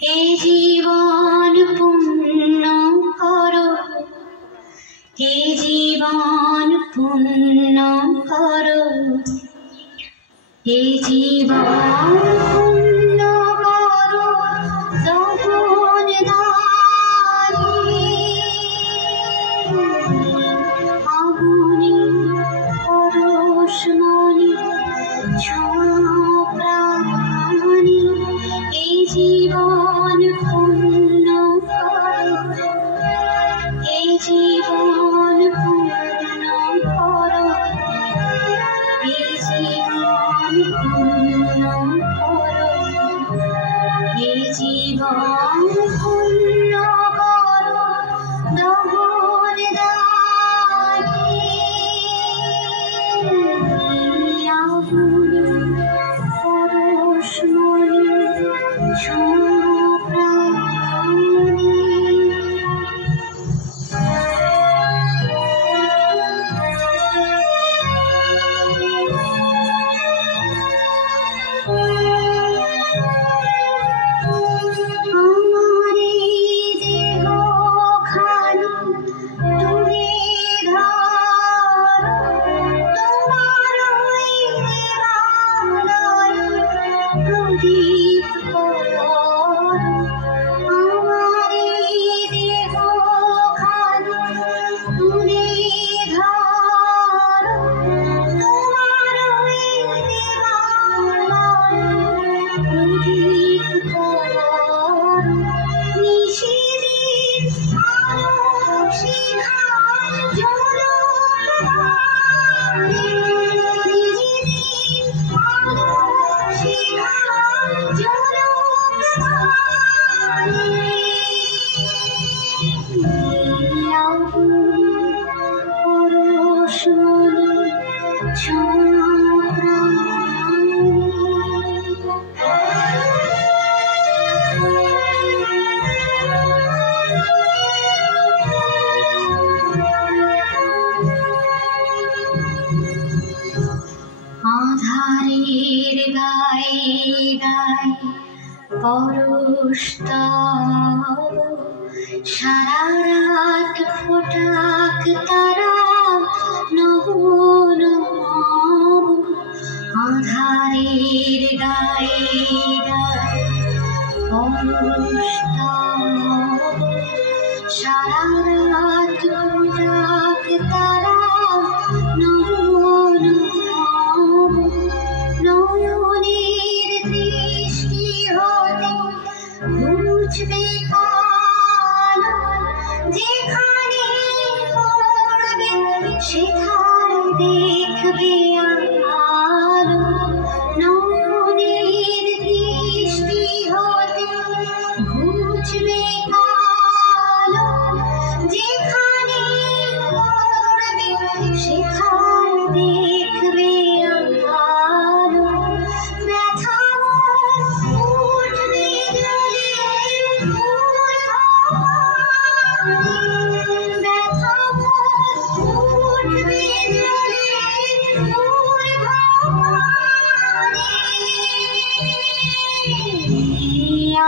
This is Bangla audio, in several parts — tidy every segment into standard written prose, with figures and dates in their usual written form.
এই জীবন পূর্ণ করো, এই জীবন পূর্ণ করো, এই জীবন পূর্ণ করো তখন আগুনি পরশমণি প্রাণী, এই জীবন পূর্ণ করো, এই জীবন পূর্ণ করো, এই জীবন পূর্ণ করো, এই জীবন পূর্ণ করো দহন দায়ে আগুনি পরশমণি প্রাণী। আধারের গায়ে গায়ে পরশ তব, সারা রাত ফোটাক তারা নব নব। আধারের গায়ে গায়ে পরশ তব, সারা রাত ফোটাক তারা নব নব। নয়নের দৃষ্টি হতে বুঝবে কালো, যেখানে পড়বে সেখানে দেখবে আলো। নয়নের দৃষ্টি হতে বুঝবে কালো, যেখানে পড়বে সেখানে দেখবে আলো। ব্যথা উঠবে জলে ব্যথা উঠবে জলে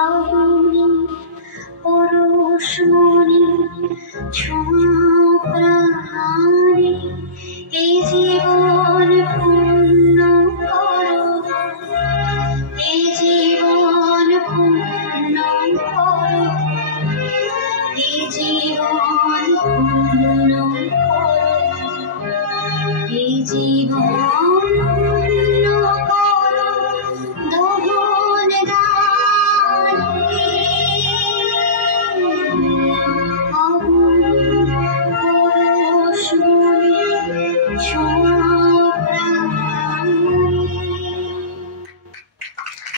আগুনি পরশমণি প্রাণী, এই জীবন